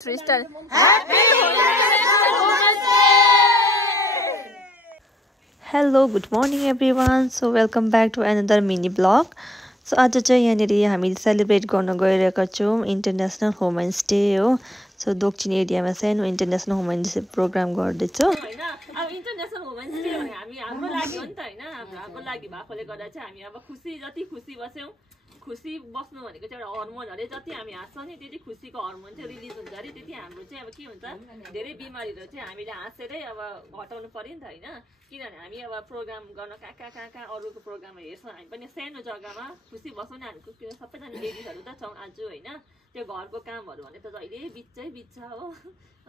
Tristan. Hello, good morning everyone. So welcome back to another mini vlog. So आज चाहिँ यहाँनेरि हामी celebrate गर्न गइरहेका छौं इन्टरनेशनल वुमेन्स डे हो. सो दक्षिण एरियामा सानो इन्टरनेशनल वुमेन्स डे प्रोग्राम गर्दै छौं. हैन अब इन्टरनेशनल वुमेन्स डे भने हाम्रो लागि हो नि त हैन हाम्रो लागि भएकोले गर्दा चाहिँ हामी अब खुसी जति खुसी बस्यौं खुसी बस्नु भनेको चाहिँ एउटा हर्मोन हरे जति हामी हाँस्छौं नि त्यति खुसीको हर्मोन चाहिँ रिलिज हुन्छ अरे त्यति हाम्रो चाहिँ अब के हुन्छ धेरै बिमारीहरु चाहिँ हामीले हाँसेरै अब घटाउनु पर्यो नि त हैन किनभने हामी अब प्रोग्राम गर्न कहाँ अरूको प्रोग्राम हेर्छौं हामी पनि सानो जग्गामा खुसी बसौँ न हामीको किन सबैजना लेडिजहरु त छौं आज हैन त्यो घरको कामहरु भने त जहिले बिच हो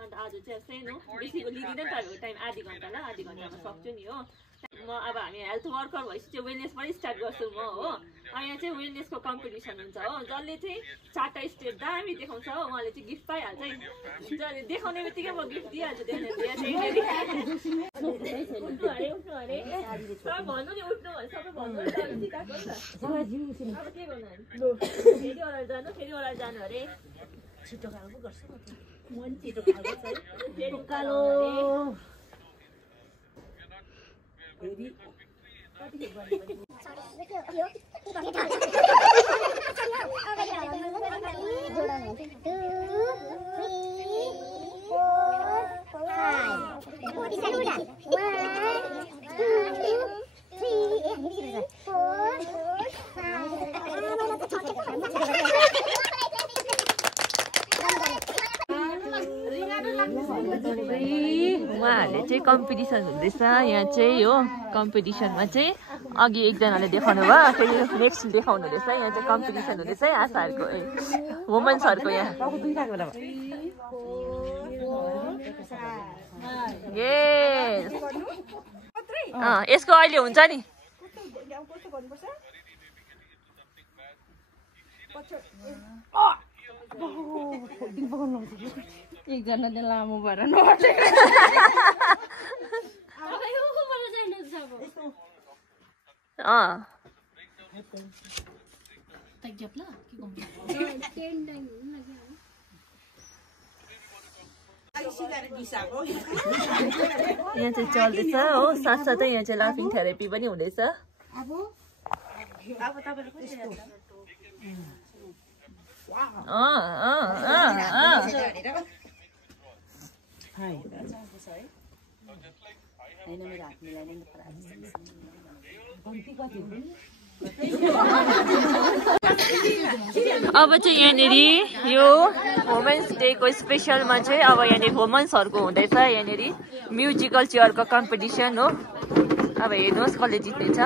अन्त आज चाहिँ सानो बेसीको लिदिन त टाइम आधी घण्टा ल आधी घण्टामा सक्छु नि हो म अब हामी हेल्थ वर्कर भएपछि चाहिँ वेलनेसबाटै स्टार्ट गर्छु म हो यहाँ चाहिँ वेलनेसको कम्पिटिसन हुन्छ हो जसले चाहिँ 4टा स्टेट दामी देखाउँछ हो उहाँले चाहिँ गिफ्ट पाइहाल्छ जसले देखाउने बित्तिकै म गिफ्ट दिइहाल्छु भन्नु नि उठ्नु भने सबै भन्नु अब के गर्नु फेरि ओह्रालो जानु अरे छिटो खालको गर्छु म नि छिटो खालको छ फेरि कालो फेरि कति उहाँहरूले चाहिँ कम्पिटिसन हुँदैछ यहाँ चाहिँ हो कम्पिटिसनमा चाहिँ अघि एकजनाले देखाउनु भयो फेरि नेक्स्ट देखाउनु हुँदैछ यहाँ चाहिँ कम्पिटिसन हुँदैछ है आशाहरूको वुमेन्सहरूको यहाँ यसको अहिले हुन्छ नि एकजनाले लामो भएर यहाँ चाहिँ चल्दैछ हो साथसाथै यहाँ चाहिँ लाफिङ थेरापी पनि हुँदैछ अब चाहिँ यहाँनेरि यो वुमेन्स डे को स्पेशलमा चाहिँ अब यहाँनेरि वुमेन्सहरुको हुँदैछ यहाँनेरि म्युजिकल चेयरको कम्पिटिसन हो अब हेर्नुहोस् कसले जित्नेछ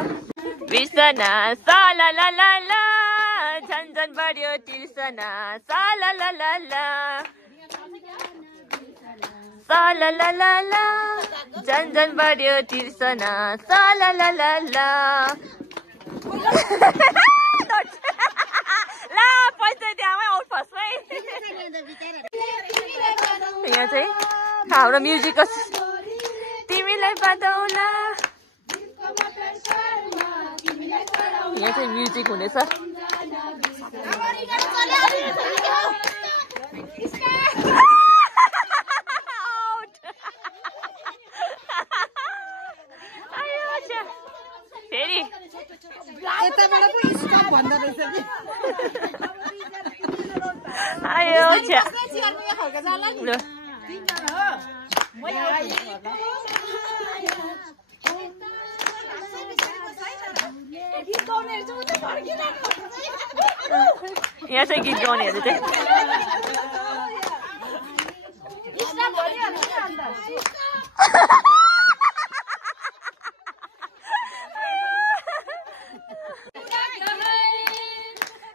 बिसना साला ला ला ला झन्झन बढ्यो तिर्सना साला ला ला ला साला ला ला ला झन्झन बढ्यो तिर्सना साला ला ला ला ला पैसा त्यहाँमै आउट फर्स्टमै यहाँ चाहिँ हाम्रो म्युजिकको तिमीलाई बजाउला यहाँ चाहिँ म्युजिक हुनेछ फेरि आयो यहाँ चाहिँ गीत गाउनेहरू चाहिँ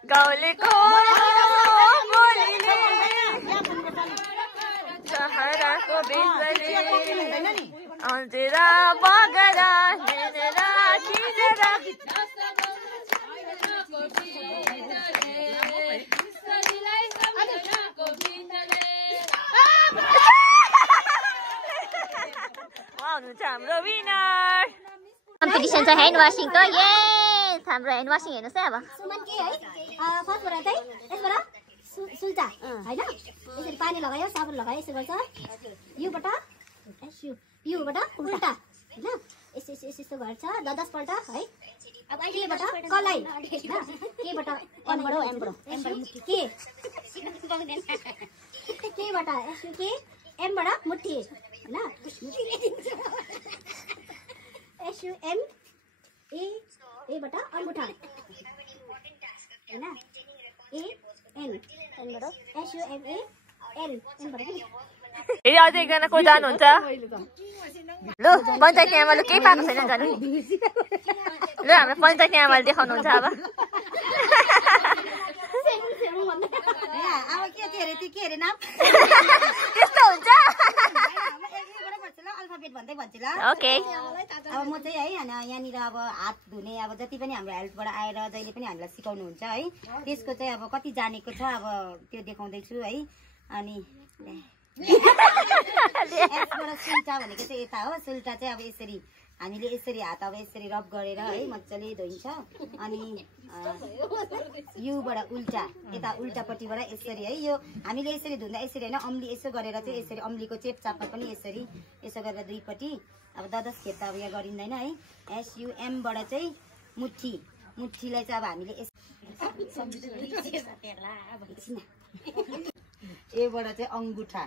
गाउँलेको बोलीले सहराको बेसले अन्जेरा बगरा हेरेरा खिचेरा हुनुहुन्छ हाम्रो विनर कम्पिटिसन छ ह्यान्ड वाशिङको यस हाम्रो ह्यान्ड वाशिङ हेर्नुस् है अब सुमन के है फर्स्ट बाट चाहिँ यसबाट सुल्टा हैन यसरी पानी लगायो साबुन लगायो यसो गर्छ युबाट युबाट उल्टा हैन यसो गर्छ 10 पल्ट है अब केबाट कलाई केबाट केबाट एसयु के एमबाट मुट्ठी हैन एसयु एम एबाट अंगूठा हैन ए एन एनबाट एसयु एम ए एन एनबाट ए अझै एकजना को जानुहुन्छ लु पञ्चायत आमाले केही पाएको छैन जानु लु हाम्रो पञ्चायत आमाले देखाउनुहुन्छ अब अब के अरे त्यो के अरे नाम त्यस्तो हुन्छ अल्फाबेट भन्दै भन्छु ल ओके अब म चाहिँ है यहाँनिर अब हात धुने अब जति पनि हाम्रो हेल्थबाट आएर जहिले पनि हामीलाई सिकाउनुहुन्छ है त्यसको चाहिँ अब कति जानेको छ अब त्यो देखाउँदैछु है अनि सुल्टा भनेको चाहिँ यता हो सुल्टा चाहिँ अब यसरी हामीले यसरी हात अब यसरी रब गरेर है मजाले धोइन्छ अनि युबाट उल्टा यता उल्टापट्टिबाट यसरी है यो हामीले यसरी धुँदा यसरी होइन अम्ली यसो गरेर चाहिँ यसरी अम्लीको चेपचापमा पनि यसरी यसो गरेर दुईपट्टि अब 10 खेप त अब यहाँ गरिँदैन है एसयुएमबाट चाहिँ मुठीलाई चाहिँ अब हामीले एबाट चाहिँ अंगूठा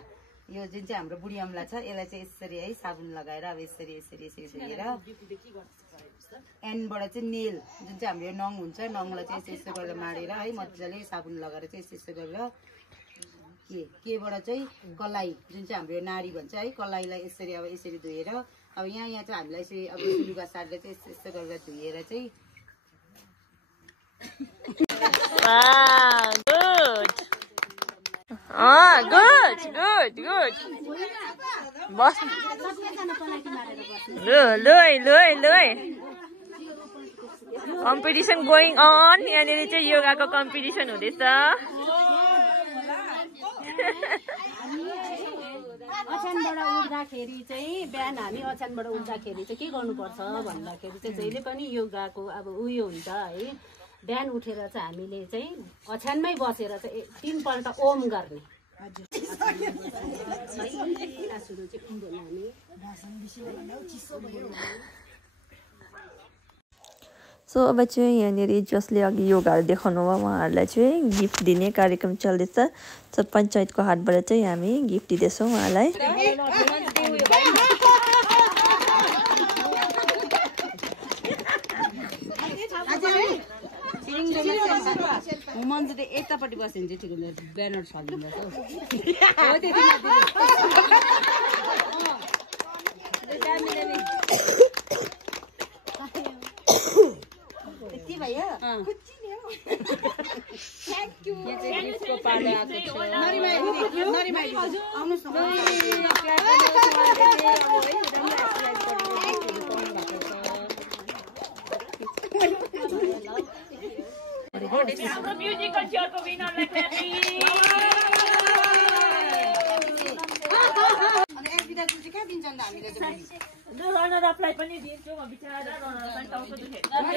यो जुन चाहिँ हाम्रो बुढी अम्ला छ यसलाई चाहिँ यसरी है साबुन लगाएर अब यसरी यसरी यसरी धोएर एनबाट चाहिँ नेल जुन चाहिँ हाम्रो नङ हुन्छ नङलाई चाहिँ यसो यसो गरेर माडेर है मजाले साबुन लगाएर चाहिँ यसो यसो गरेर केबाट चाहिँ कलाई जुन चाहिँ हाम्रो नाडी भन्छ है कलाईलाई यसरी अब यसरी धोएर अब यहाँ चाहिँ हामीलाई यसरी अब लुगा सारेर चाहिँ यस्तो यस्तो गरेर धोएर चाहिँ गुड बस ल कम्पिटिसन गोइङ अन यहाँनिर चाहिँ योगाको कम्पिटिसन हुँदैछ ओछ्यानबाट उठ्दाखेरि चाहिँ बिहान हामी ओछ्यानबाट उठ्दाखेरि चाहिँ के गर्नुपर्छ भन्दाखेरि चाहिँ जहिले पनि योगाको अब उयो हुन्छ है बिहान उठेर चाहिँ हामीले चाहिँ ओछ्यानमै बसेर चाहिँ 3 पल्ट ओम गर्ने सो अब चाहिँ यहाँनिर जसले अघि योगाहरू देखाउनु भयो उहाँहरूलाई चाहिँ गिफ्ट दिने कार्यक्रम चल्दैछ सो पञ्चायतको हातबाट चाहिँ हामी गिफ्ट दिँदैछौँ उहाँलाई मान्छे यतापट्टि बस्यो भने चाहिँ ठिक हुन्छ ब्यानर छलिन्छ यति भयो हाम्रो म्युजिकल चेयरको विनरलाई रनर अपलाई पनि दिन्छु म बिचरा रनर टाउको दुखे यहाँ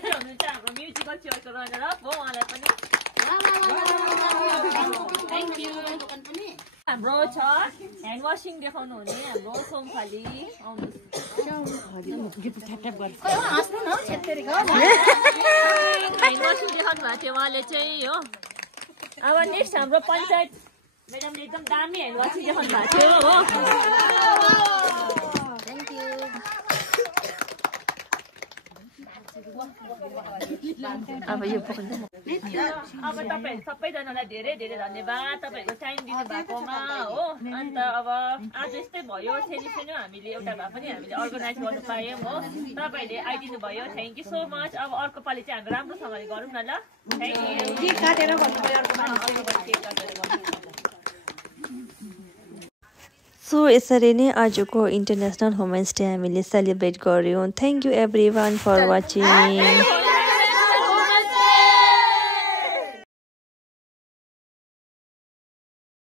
चाहिँ हुनुहुन्छ हाम्रो म्युजिकल चेयरको रनर अप हो उहाँलाई पनि हाम्रो छ ह्यान्ड वासिङ देखाउनु हुने हाम्रो सोमखाली ह्यान्ड वासिङ देखाउनु भएको थियो उहाँले चाहिँ हो अब नेक्स्ट हाम्रो पञ्चायत म्याडमले एकदम दामी ह्यान्ड वासिङ देखाउनु भएको थियो हो अब यो पकाउँदै अब तपाईहरु सबैजनालाई धेरै धेरै धन्यवाद तपाईहरुको टाइम दिनु भएकोमा हो अन्त अब आज यस्तै भयो सेलिब्रेसन हामीले एउटा भए पनि हामीले अर्गनाइज गर्नु पायौं हो तपाईहरुले आइदिनु भयो थ्यांक यू सो मच अब अर्को पालि चाहिँ हामी राम्रोसँगले गरौँ न ल थ्यांक यू केक काटेर गर्नुपर्यो अर्को पालि केक काटेर गर्नु सो यसरी नै आजको इन्टरनेसनल वुमेन्स डे हामीले सेलिब्रेट गर्यौं thank you everyone for watching